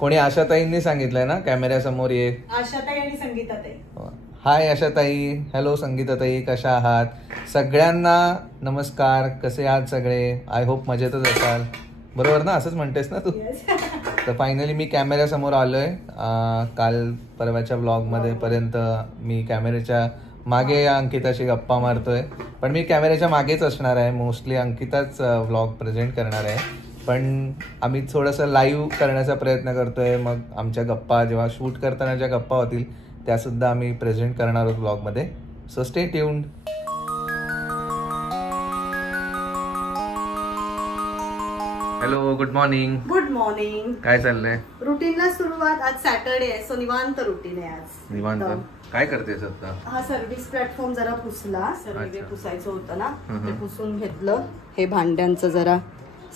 कोणी आशाताईंनी सांगितलंय ना कॅमेऱ्यासमोर ये. आशाताई आणि संगीताताई. हाय आशाताई, हॅलो संगीताताई, कशा आहात? सगळ्यांना नमस्कार. कसे आहात सगळे? आय होप मजेतच असाल, बरोबर ना? असंच म्हणतेस ना तू? तर फायनली मी कॅमेऱ्यासमोर आलोय. काल परवाच्या ब्लॉगमध्ये पर्यंत मी कॅमेऱ्याच्या मागे या अंकिताशी गप्पा मारतोय, पण मी कॅमेऱ्याच्या मागेच असणार आहे. मोस्टली अंकिताच व्लॉग प्रेझेंट करणार आहे, पण आम्ही थोडंसं लाईव्ह करण्याचा प्रयत्न करतोय. मग आमच्या गप्पा जेव्हा शूट करताना ज्या गप्पा होतील त्यासुद्धा आम्ही प्रेझेंट करणार आहोत ब्लॉगमध्ये. So stay tuned. Hello, good morning. Good morning. काय चाललंय? रुटीनला सुरुवात. आज सॅटर्डे आहे, सो निवांत रुटीन आहे आज. निवांत. काय करतेस आता? हा सर्व्हिस प्लॅटफॉर्म जरा पुसला. सर्व पुसायचं होतं ना, ते पुसून घेतलं. हे भांड्यांचं जरा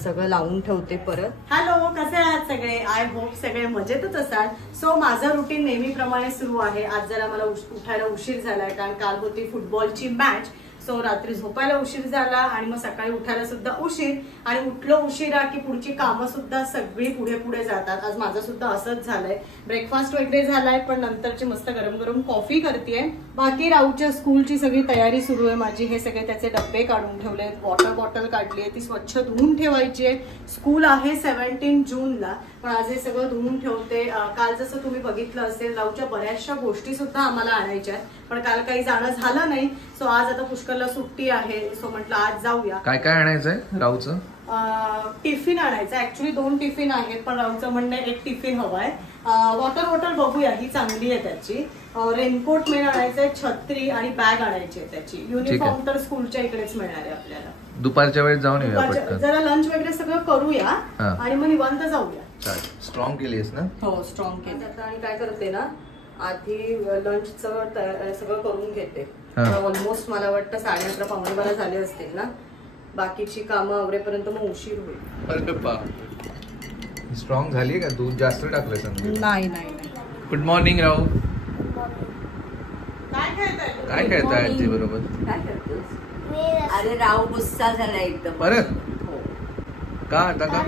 सगळं लावून ठेवते परत. हॅलो, कसे आहात सगळे? आय होप सगळे मजेतच असाल. सो माझं रुटीन नेहमीप्रमाणे सुरू आहे. आज जरा मला उठायला उशीर झालाय, कारण काल होती फुटबॉलची मॅच. सो रात्री झोपायला उशीर झाला आणि मग सकाळी उठायला सुद्धा उशीर, आणि उठलो उशिरा की पुढची कामं सुद्धा सगळी पुढे पुढे जातात. आज माझं सुद्धा असंच झालंय. ब्रेकफास्ट वगैरे झालाय, पण नंतरची मस्त गरम गरम कॉफी करतेय. बाकी राऊच्या स्कूलची सगळी तयारी सुरू आहे माझी. हे सगळे त्याचे डब्बे काढून ठेवलेत, वॉटर बॉटल काढली आहे, ती स्वच्छ धुवून ठेवायची आहे. स्कूल आहे 17 जूनला, पण आज हे सगळं धुवून ठेवते. काल जसं तुम्ही बघितलं असेल, राऊच्या बऱ्याचशा गोष्टी सुद्धा आम्हाला आणायच्या आहेत, पण काल काही जाणं झालं नाही. सो आज आता पुष्करला सुट्टी आहे, सो म्हटलं आज जाऊया. काय काय आणायचंय राऊचं? टिफिन आणायचं. ऍक्च्युली 2 टिफिन आहेत, पण राऊचं म्हणणं 1 टिफिन हवाय. वॉटर बॉटल बघूया, ही चांगली आहे त्याची. रेनकोट मेन आणायचंय, छत्री आणि बॅग आणायची आहे त्याची. युनिफॉर्म तर स्कूलच्या इकडेच मिळणार आहे आपल्याला. दुपारच्या वेळेस जाऊन येऊया, जरा लंच वगैरे सगळं करूया आणि मग निवांत जाऊया. स्ट्रॉंग केलीस ना? हो, स्ट्रॉंग केली. आणि काय करते ना, आधी लंचचं सगळं करून घेते. ऑलमोस्ट मला वाटतं 11:30 पावणे 12 झाले असतील ना. बाकीची कामं आवरेपर्यंत मग उशीर होईल. स्ट्रॉंग झाली का? दूध जास्त टाकलं संगीत? नाही. गुड मॉर्निंग राहू. काय खेळताय आजी बरोबर? काय करतोस? अरे राहू गुस्सा झाला एकदम. परत का? आता का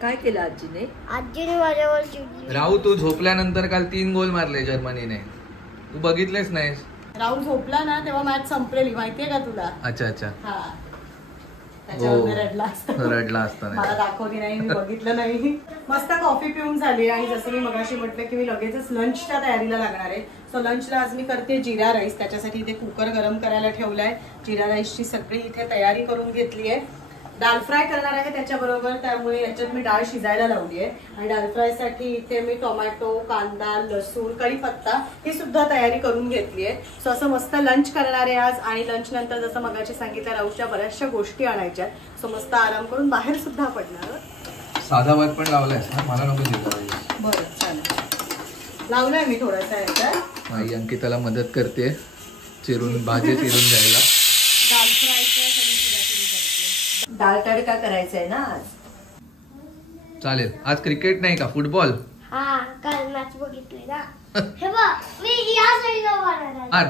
काय केलं आजीने? माझ्यावर चिडली. राहू, तू झोपल्यानंतर काल 3 गोल मारले जर्मनीने, तू बघितलेस नाहीस? राहुल झोपला ना तेव्हा मॅच संपलेली, माहितीये का तुला? अच्छा. हा, त्याच्यावर रडला असता. मला दाखवली नाही, मी बघितलं नाही. मस्त कॉफी पिऊन झाली, आणि जसं मी मगाशी म्हटलं की मी लगेचच लंचच्या तयारीला लागणार आहे. सो लंचला आज मी करते जिरा राईस. त्याच्यासाठी इथे कुकर गरम करायला ठेवलाय. जिरा राईसची सगळी इथे तयारी करून घेतली आहे. दाल फ्राय करणार आहे त्याच्याबरोबर, त्यामुळे याच्यात मी डाळ शिजायला लावली आहे. आणि दाल फ्राय साठी इथे मी टोमॅटो, कांदा, लसूण, कढीपत्ता ही सुद्धा तयारी करून घेतली आहे. सो असं मस्त लंच करणार आहे आज. आणि लंच नंतर जसं मगाशी सांगितलं, राऊच्या बऱ्याचशा गोष्टी आणायच्या. सो मस्त आराम करून बाहेर सुद्धा पडणार. साधा भात पण लावलायस ना? मला नको दिला. बरं, चालेल. लावलाय मी थोडासा याच्यात. आई अंकिताला मदत करते भाजी चिरून द्यायला. दाल फ्राय डाळ तडका करायचा आहे ना आज. चालेल. आज क्रिकेट नाही का, फुटबॉल? हा, काल मॅच बघितली ना. हे बघ, मी या साईडला मारणार.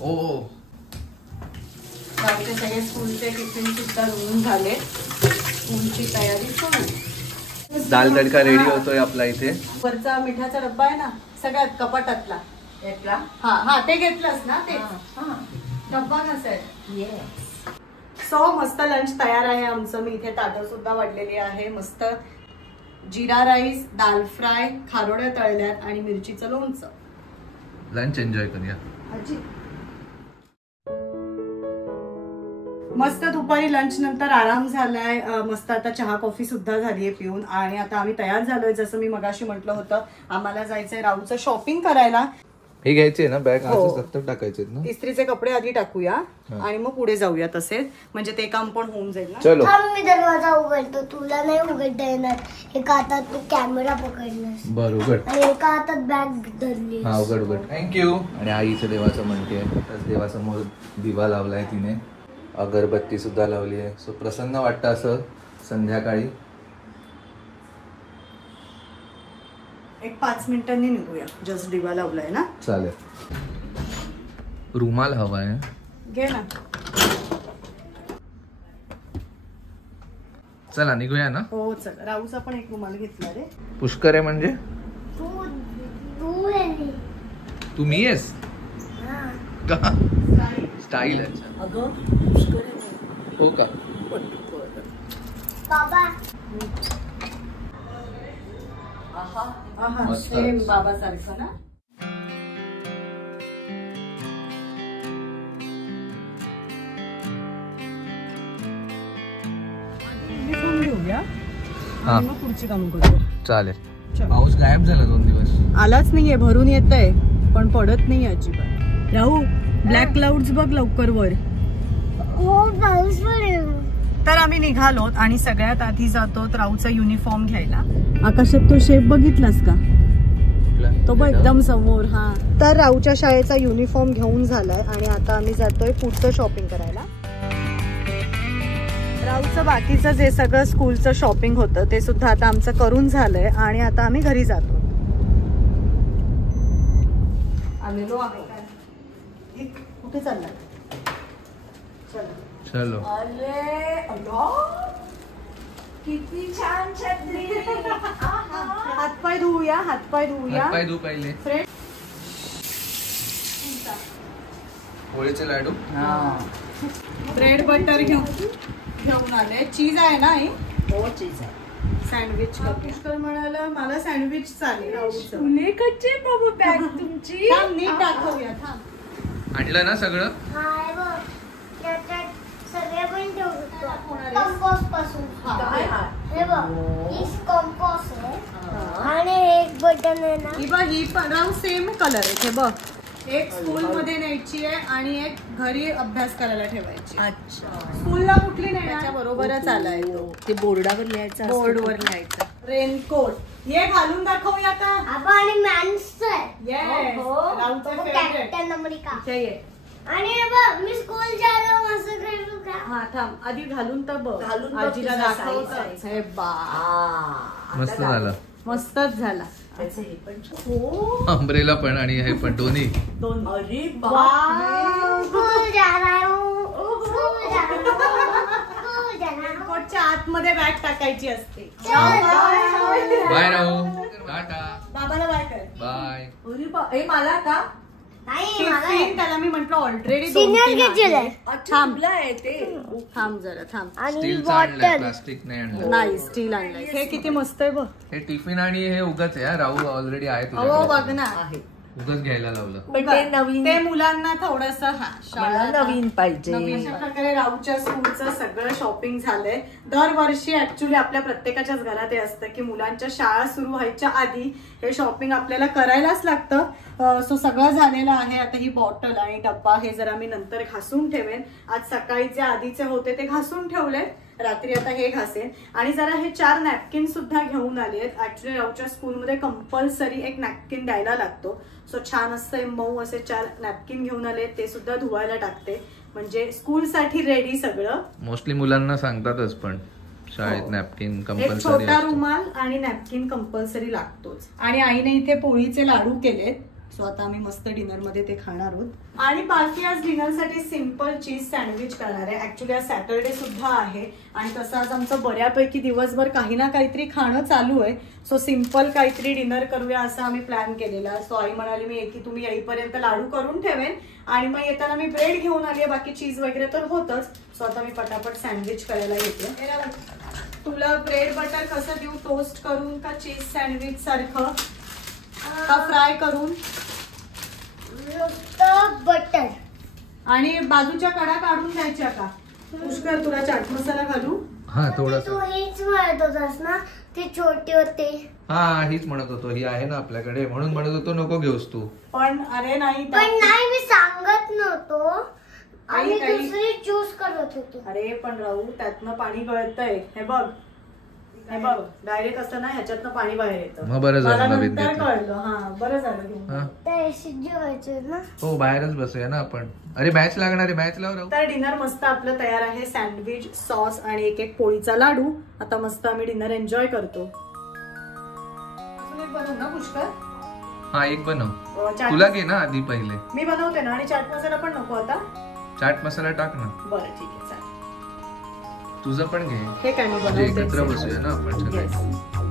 ओ, बाकीचे सगळे स्कूलचे टिफिन सुद्धा धुवून झाले. स्कूलची तयारी करू. दाल तडका रेडी होतोय आपला इथे. वरचा मिठाचा डब्बा आहे ना, सगळ्यात कपाटातला. हा, ते घेतलंस ना? ते डब्बा नसेल. सो मस्त लंच तयार आहे आमचं. मी इथे ताटं सुद्धा वाढलेली आहे. मस्त जिरा राईस, दाल फ्राय, खारोड्या तळल्यात आणि मिरचीचं लोणचं. लंच एन्जॉय करूया. मस्त दुपारी लंच नंतर आराम झालाय. मस्त आता चहा कॉफी सुद्धा झालीये पिऊन, आणि आता आम्ही तयार झालोय. जसं मी मगाशी म्हटलं होतं, आम्हाला जायचंय राऊचं शॉपिंग करायला. हे घ्यायचे ना बॅग? टाकायचे ना? इस्त्रीचे कपडे आधी टाकूया आणि मग पुढे जाऊया तसेच, म्हणजे ते काम पण होऊन जाईल ना. चलो. मी दरवाजा उघडतो, तुला नाही उघडता येणार. एका हातात तू कॅमेरा पकडलास. बरं, उघड. आणि एका हातात बॅग धरली. हा, उघड. थँक्यू. आणि आईचं देवाचं म्हणते, देवासमोर दिवा लावलाय तिने, अगरबत्ती सुद्धा लावली आहे. सो प्रसन्न वाटतं असं संध्याकाळी. 5 मिनिटांनी निघूया. जस्ट दिवा लावलाय ना. चालेल. रुमाल हवाय, घे ना. चला निघूया ना. हो चल. राहूचा पण एक रुमाल घेतला रे. पुष्कर आहे म्हणजे तू मी आहेस का? स्टाईल अच्छा. अगं पुष्कर आहे. हो का? बाबा आहा सेम बाबा सारखं ना. घेऊया हा मग पुढची कामं करूया. चालेल. चल. पाऊस गायब झाला 2 दिवस. आलाच नाहीये, भरून येत आहे पण पडत नाही अजिबात. राहू ब्लॅक क्लाउड्स बघ लवकर वर. हो पाऊस पडेल. तर आम्ही निघालो आणि सगळ्यात आधी जातो राहूचा युनिफॉर्म घ्यायला. आकाशात तो शेप बघितलास का? तो बघ एकदम समोर. हा तर राहूच्या शाळेचा युनिफॉर्म घेऊन झालाय आणि आता आम्ही जातोय पुढचं शॉपिंग करायला. राहूचं बाकीचं जे सगळं स्कूलचं शॉपिंग होतं ते सुद्धा आता आमचं करून झालंय आणि आता आम्ही घरी जातो. आलेलो आहे. कुठे चाललाय? चलो. अरे किती छान छत्री. हातपाय धुवूया. हातपाय धुवूया. पाय धू पहिले. फ्रेंड होळीचे लाडू. ब्रेड बटर घेऊन आले. चीज आहे ना आई? हो चीज आहे. सँडविच. पुष्कर म्हणाला मला सँडविच चालेल. तुले कच्चे बाबा बॅग तुमची. थांब नीट दाखवूया. थांब. आणलं ना सगळं? हाय बघ त्याच्यात सगळे पण ठेवू शकतो. होणार आहे. कंपोस्ट पासून. काय हा? हे बघ ही कंपोस्ट आहे आणि एक बटन आहे ना. ही बघ ही पण राहू सेम कलर आहे. हे बघ एक स्कूल मध्ये न्यायची आहे आणि एक घरी अभ्यास करायला ठेवायची. अच्छा. स्कूलला कुठली नाही त्याच्या बरोबरच आलाय तो. ते बोर्डावर लिहायचं. बोर्डवर लिहायचं. रेनकोट हे घालून दाखवूया का? आपण आणि मॅन्स आहे. येस. राहूचे फेवरेट. Captain America. इथे ये. आणि हे बघ मी स्कूल जायला असं करू का? हा थांब आधी घालून तर बघ. घालून बघ आजीला तुझा दाखवतं. size. हे बा मस्त झालं. मस्तच झाला. त्याचं हे पण हो अंब्रेला पण आणि हे पण दोन्ही. दोन. अरे वाव. स्कूल जाणार स्कूल जाणार कोटच्या आतमध्ये बॅग टाकायची असते. बाय राहू. टाटा. बाबाला बाय कर. बाय. अरे हे मला का? नाही मला टिफिन त्याला मी म्हंटल ऑलरेडी सिनियर घेतलेलं आहे. अच्छा तुला आहे ते. थांब जरा थांब. आणि स्टीलचं आणलंय, बॉटल प्लास्टिक नाही आणलं. नाही स्टील आणलंय. हे किती मस्त आहे बघ. हे टिफिन आणि हे उगाच आहे. राहू ऑलरेडी आहे हो तुझ्याकडे. बघ ना. आहे. उगाच घ्यायला लावलं. पण ते नवीन. ते मुलांना थोडस मला नवीन पाहिजे. अशा प्रकारे राहूच्या स्कूलचं सगळं शॉपिंग झालंय. दरवर्षी ऍक्च्युली आपल्या प्रत्येकाच्याच घरात हे असतं की मुलांच्या शाळा सुरू व्हायच्या आधी हे शॉपिंग आपल्याला करायलाच लागतं. सो सगळं झालेलं आहे. आता ही बॉटल आणि डब्बा हे जरा मी नंतर घासून ठेवेन. आज सकाळी जे आधीचे होते ते घासून ठेवले. रात्री आता हे घासेन. आणि जरा हे 4 नॅपकिन सुद्धा घेऊन आले आहेत. ऍक्च्युली राहूच्या स्कूलमध्ये कंपल्सरी एक नॅपकिन द्यायला लागतो. सो छान असं मऊ असे 4 नॅपकिन घेऊन आले. ते सुद्धा धुवायला टाकते म्हणजे स्कूलसाठी रेडी सगळं. मोस्टली मुलांना सांगतातच पण शाळेत नॅपकिन एक कंपल्सरी छोटा असतो. रुमाल आणि नॅपकिन कंपल्सरी लागतोच. आणि आईने इथे पोळीचे लाडू केलेत. सो आता आम्ही मस्त डिनर मध्ये ते खाणार आहोत. आणि बाकी आज डिनरसाठी सिम्पल चीज सँडविच करणार आहे. ऍक्च्युली आज सॅटरडे सुद्धा आहे आणि तसं आज आमचं बऱ्यापैकी दिवसभर काही ना काहीतरी खाणं चालू आहे. सो सिम्पल काहीतरी डिनर करूया असं आम्ही प्लॅन केलेला. सो आई म्हणाली मी की तुम्ही येईपर्यंत लाडू करून ठेवेन आणि मग येताना मी ब्रेड घेऊन आली. बाकी चीज वगैरे तर होतच. सो आता मी पटापट सँडविच करायला घेते. तुला ब्रेड बटर कसं देऊ? टोस्ट करून का चीज सँडविच सारखं का फ्राय करून? बटर आणि बाजूच्या कडा काढून द्यायच्या का? पुष्कर तुला चाट मसाला घालू? हा तू थोडस. हेच म्हणत होतास ना ते छोटे होते. हा हीच म्हणत होतो. ही आहे ना आपल्याकडे म्हणून म्हणत होतो नको घेऊस तू. पण अरे नाही पण नाही मी सांगत नव्हतो. आम्ही काही- दुसरी चूज करत होतो. अरे पण राहू त्यातनं पाणी गळतंय. हे बघ हे बघ डायरेक्ट असं ना ह्याच्यातनं पाणी बाहेर येतं. मग बरं झालं मला नवीन नंतर घेतलं. कळलं. हा बरं झालं घेऊन. हा. त्या एसीत जेवायचं ना. हो बाहेरच बसूया ना आपण. अरे मॅच लागणार आहे. मॅच लाव राहू. तर डिनर मस्त आपलं तयार आहे. सँडविच सॉस आणि एक पोळीचा लाडू. आता मस्त आम्ही डिनर एन्जॉय करतो. अजून एक बनवू ना पुष्कर? हा एक बनव. चाट तुला घे ना आधी पहिले. मी बनवते ना. आणि चाट मसाला पण नको आता? चाट मसाला टाक ना. बरं ठीक आहे चालेल. तुझं पण घे हे काय मी म्हणजे बनवते एकत्र बसूया ना आपण सगळे. Yes.